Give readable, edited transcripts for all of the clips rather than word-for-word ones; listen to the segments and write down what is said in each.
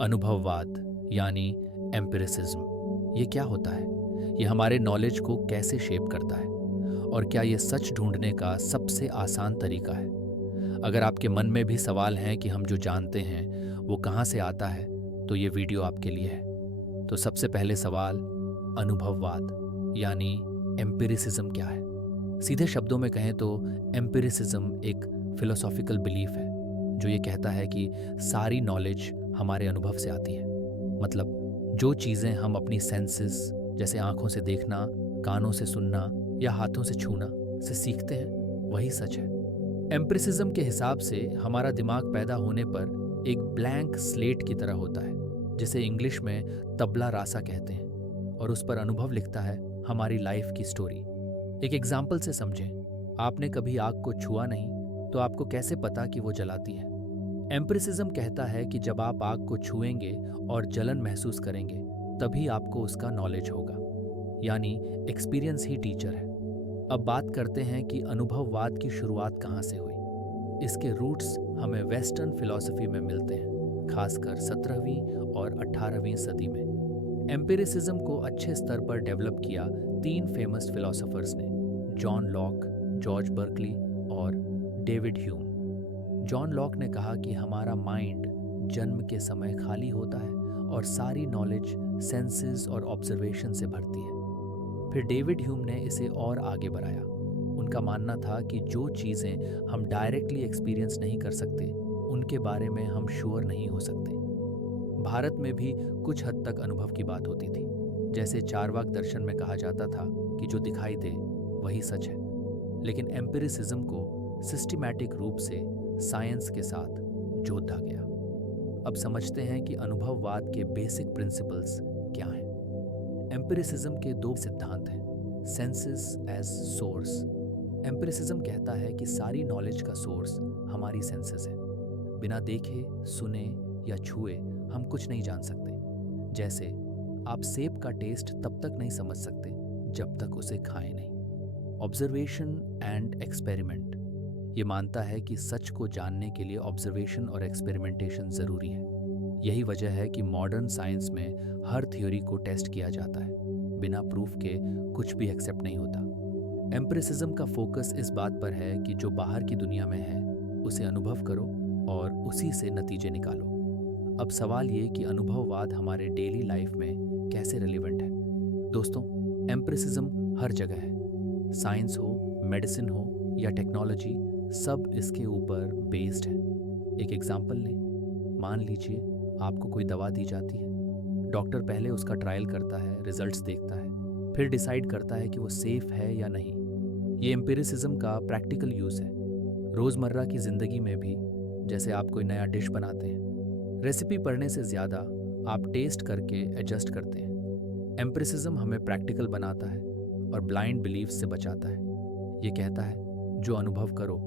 अनुभववाद यानी एम्पिरिसिज्म, ये क्या होता है? ये हमारे नॉलेज को कैसे शेप करता है? और क्या ये सच ढूंढने का सबसे आसान तरीका है? अगर आपके मन में भी सवाल हैं कि हम जो जानते हैं वो कहाँ से आता है, तो ये वीडियो आपके लिए है। तो सबसे पहले सवाल, अनुभववाद यानी एम्पिरिसिज्म क्या है? सीधे शब्दों में कहें तो एम्पिरिसिज्म एक फिलोसॉफिकल बिलीफ है जो ये कहता है कि सारी नॉलेज हमारे अनुभव से आती है। मतलब जो चीज़ें हम अपनी सेंसेस जैसे आँखों से देखना, कानों से सुनना या हाथों से छूना से सीखते हैं, वही सच है। एम्पिरिसिज्म के हिसाब से हमारा दिमाग पैदा होने पर एक ब्लैंक स्लेट की तरह होता है, जिसे इंग्लिश में तबला रासा कहते हैं, और उस पर अनुभव लिखता है हमारी लाइफ की स्टोरी। एक एग्जाम्पल से समझें, आपने कभी आग को छुआ नहीं तो आपको कैसे पता कि वो जलाती है? एम्पिरिसिज्म कहता है कि जब आप आग को छुएंगे और जलन महसूस करेंगे, तभी आपको उसका नॉलेज होगा, यानी एक्सपीरियंस ही टीचर है। अब बात करते हैं कि अनुभववाद की शुरुआत कहाँ से हुई। इसके रूट्स हमें वेस्टर्न फिलॉसफी में मिलते हैं, खासकर 17वीं और 18वीं सदी में। एम्पिरिसिज्म को अच्छे स्तर पर डेवलप किया 3 फेमस फिलोसोफर्स ने, जॉन लॉक, जॉर्ज बर्कली और डेविड ह्यूम। जॉन लॉक ने कहा कि हमारा माइंड जन्म के समय खाली होता है और सारी नॉलेज सेंसेस और ऑब्जर्वेशन से भरती है। फिर डेविड ह्यूम ने इसे और आगे बढ़ाया। उनका मानना था कि जो चीज़ें हम डायरेक्टली एक्सपीरियंस नहीं कर सकते, उनके बारे में हम श्योर नहीं हो सकते। भारत में भी कुछ हद तक अनुभव की बात होती थी। जैसे चारवाक दर्शन में कहा जाता था कि जो दिखाई दे वही सच है। लेकिन एम्पिरिसिज्म को सिस्टमैटिक रूप से साइंस के साथ जोड़ा गया। अब समझते हैं कि अनुभववाद के बेसिक प्रिंसिपल्स क्या हैं। एम्पिरिसिज्म के 2 सिद्धांत हैं, सेंसेस एज सोर्स। एम्पिरिसिज्म कहता है कि सारी नॉलेज का सोर्स हमारी सेंसेस है। बिना देखे, सुने या छुए हम कुछ नहीं जान सकते। जैसे आप सेब का टेस्ट तब तक नहीं समझ सकते जब तक उसे खाएं नहीं। ऑब्जर्वेशन एंड एक्सपेरिमेंट, ये मानता है कि सच को जानने के लिए ऑब्जर्वेशन और एक्सपेरिमेंटेशन ज़रूरी है। यही वजह है कि मॉडर्न साइंस में हर थ्योरी को टेस्ट किया जाता है। बिना प्रूफ के कुछ भी एक्सेप्ट नहीं होता। एम्पिरिसिज्म का फोकस इस बात पर है कि जो बाहर की दुनिया में है उसे अनुभव करो और उसी से नतीजे निकालो। अब सवाल ये कि अनुभववाद हमारे डेली लाइफ में कैसे रिलेवेंट है। दोस्तों, एम्पिरिसिज्म हर जगह है। साइंस हो, मेडिसिन हो या टेक्नोलॉजी, सब इसके ऊपर बेस्ड है। एक एग्जाम्पल लें, मान लीजिए आपको कोई दवा दी जाती है। डॉक्टर पहले उसका ट्रायल करता है, रिजल्ट्स देखता है, फिर डिसाइड करता है कि वो सेफ है या नहीं। ये एम्पिरिसिज्म का प्रैक्टिकल यूज़ है। रोज़मर्रा की ज़िंदगी में भी, जैसे आप कोई नया डिश बनाते हैं, रेसिपी पढ़ने से ज़्यादा आप टेस्ट करके एडजस्ट करते हैं। एम्पिरिसिज्म हमें प्रैक्टिकल बनाता है और ब्लाइंड बिलीव्स से बचाता है। ये कहता है जो अनुभव करो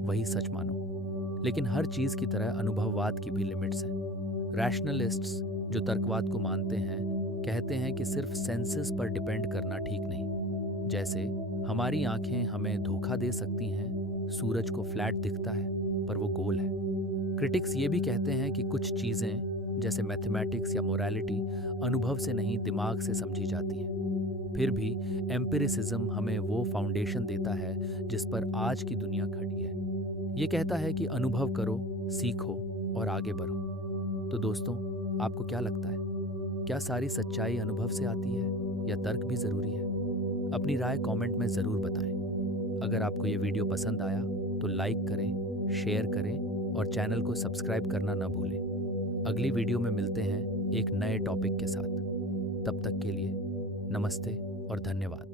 वही सच मानो। लेकिन हर चीज़ की तरह अनुभववाद की भी लिमिट्स हैं। रैशनलिस्ट्स जो तर्कवाद को मानते हैं कहते हैं कि सिर्फ सेंसेस पर डिपेंड करना ठीक नहीं। जैसे हमारी आंखें हमें धोखा दे सकती हैं, सूरज को फ्लैट दिखता है पर वो गोल है। क्रिटिक्स ये भी कहते हैं कि कुछ चीज़ें जैसे मैथमेटिक्स या मोरालिटी अनुभव से नहीं, दिमाग से समझी जाती हैं। फिर भी एम्पिरिसिज्म हमें वो फाउंडेशन देता है जिस पर आज की दुनिया खड़ी है। ये कहता है कि अनुभव करो, सीखो और आगे बढ़ो। तो दोस्तों, आपको क्या लगता है, क्या सारी सच्चाई अनुभव से आती है या तर्क भी ज़रूरी है? अपनी राय कमेंट में ज़रूर बताएं। अगर आपको ये वीडियो पसंद आया तो लाइक करें, शेयर करें और चैनल को सब्सक्राइब करना ना भूलें। अगली वीडियो में मिलते हैं एक नए टॉपिक के साथ। तब तक के लिए नमस्ते और धन्यवाद।